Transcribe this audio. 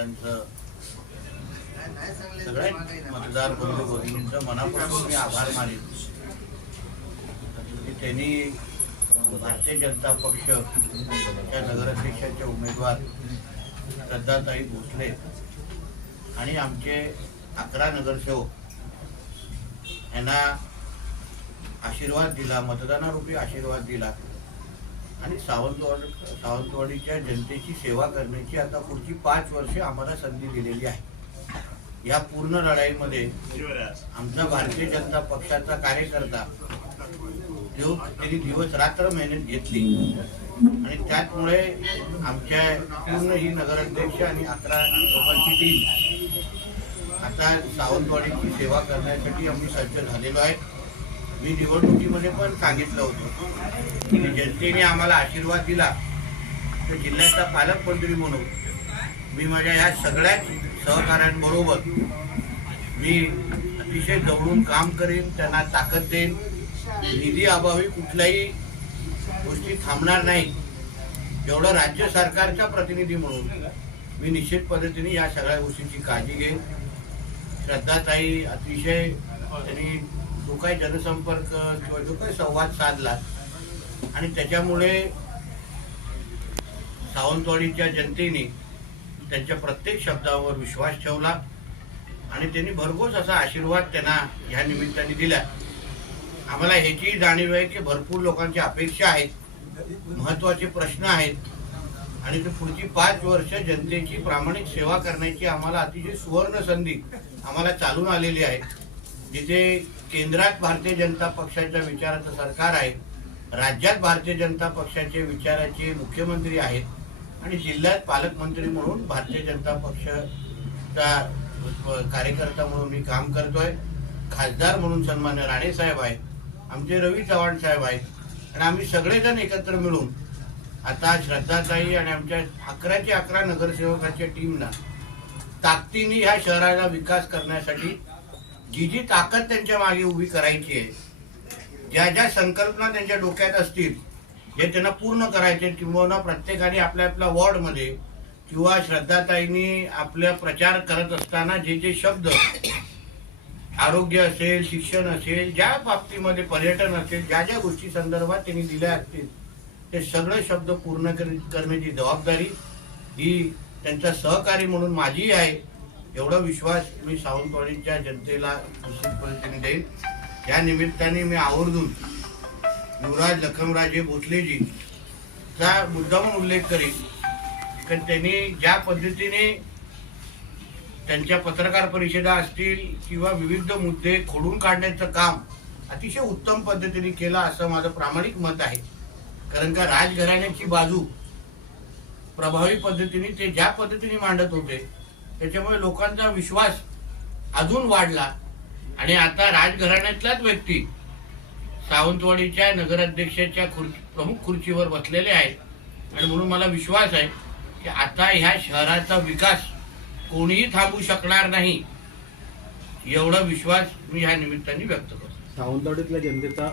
मतदारांचं मतदार बंधू भगिनींचं मनापासून मी आभार मानेन. म्हणजे त्यांनी भारतीय जनता पक्ष त्या नगराध्यक्षाचे उमेदवार श्रद्धाताई भोसले आणि आमचे अकरा नगरसेवक यांना आशीर्वाद दिला मतदानारूपी आशीर्वाद दिला. आणि सावंतवाड सावंतवाडीच्या जनतेची सेवा करण्याची आता पुढची पाच वर्षे आम्हाला संधी दिलेली आहे. या पूर्ण लढाईमध्ये आमचा भारतीय जनता पक्षाचा कार्यकर्ता जो त्यांनी दिवस रात्र मेहनत घेतली. आणि त्याचमुळे आमच्या पूर्ण ही नगराध्यक्ष आणि अकरा लोकांची टीम आता सावंतवाडीची सेवा करण्यासाठी आम्ही सज्ज झालेलो आहे. मी निवडणुकीमध्ये पण सांगितलं होतं. की जनतेने आम्हाला आशीर्वाद दिला. तर जिल्ह्याचा पालकमंत्री म्हणून मी माझ्या ह्या सगळ्याच सहकाऱ्यांबरोबर मी अतिशय जवळून काम करेन त्यांना ताकद देईन. निधी अभावी कुठल्याही गोष्टी थांबणार नाही. जेवढं राज्य सरकारचा प्रतिनिधी म्हणून मी निश्चित पद्धतीने या सगळ्या गोष्टींची काळजी घेईन. श्रद्धाताई अतिशय त्यांनी जो काही जनसंपर्क किंवा जो काही संवाद साधला आणि त्याच्यामुळे सावंतवाडीच्या जनतेने त्यांच्या प्रत्येक शब्दावर विश्वास ठेवला आणि त्यांनी भरघोस असा आशीर्वाद त्यांना ह्या निमित्ताने दिला. आम्हाला ह्याची जाणीव आहे की भरपूर लोकांच्या अपेक्षा आहेत महत्त्वाचे प्रश्न आहेत आणि ते पुढची पाच वर्ष जनतेची प्रामाणिक सेवा करण्याची आम्हाला अतिशय सुवर्ण संधी आम्हाला चालून आलेली आहे. जिथे केंद्रात भारतीय जनता पक्षाच्या विचाराचं सरकार आहे राज्यात भारतीय जनता पक्षाचे विचाराचे मुख्यमंत्री आहेत आणि जिल्ह्यात पालकमंत्री म्हणून भारतीय जनता पक्षाचा कार्यकर्ता म्हणून मी काम करतोय खासदार म्हणून सन्मान्य राणे साहेब आहेत आमचे रवी चव्हाण साहेब आहेत आणि आम्ही सगळेजण एकत्र मिळून आता श्रद्धाताई आणि आमच्या अकराचे अकरा नगरसेवकाच्या टीमना ताकदीने ह्या शहराचा विकास करण्यासाठी जी जी ताकद त्यांच्या मागे उभी करायची आहे ज्या ज्या संकल्पना त्यांच्या डोक्यात असतील जे त्यांना पूर्ण करायचे किंवा प्रत्येकाने आपल्या आपल्या वॉर्डमध्ये किंवा श्रद्धाताईंनी आपल्या प्रचार करत असताना जे जे शब्द आरोग्य असेल शिक्षण असेल ज्या बाबतीमध्ये पर्यटन असेल ज्या ज्या गोष्टी संदर्भात त्यांनी दिल्या असतील ते सगळे शब्द पूर्ण कर- करण्याची जबाबदारी ही त्यांचा सहकारी म्हणून माझी आहे. एवढा विश्वास मी सावंतवाडीच्या जनतेला निश्चित देईन. या निमित्ताने मी आवर्जून युवराज लखनराजे भोसलेजी चा मुद्दामून उल्लेख करीन. कारण त्यांनी ज्या पद्धतीने त्यांच्या पत्रकार परिषदा असतील किंवा विविध मुद्दे खोडून काढण्याचं काम अतिशय उत्तम पद्धतीने केलं असं माझं प्रामाणिक मत आहे. कारण का राजघराण्याची बाजू प्रभावी पद्धतीने ते ज्या पद्धतीने मांडत होते त्याच्यामुळे लोकांचा विश्वास अजून वाढला. आणि आता राजघराण्यातल्याच व्यक्ती सावंतवाडीच्या नगराध्यक्षाच्या खुर्ची प्रमुख खुर्चीवर बसलेले आहेत. आणि म्हणून मला विश्वास आहे की आता ह्या शहराचा विकास कोणीही थांबू शकणार नाही. एवढा विश्वास मी ह्या निमित्ताने व्यक्त करतो. सावंतवाडीतल्या जनतेचा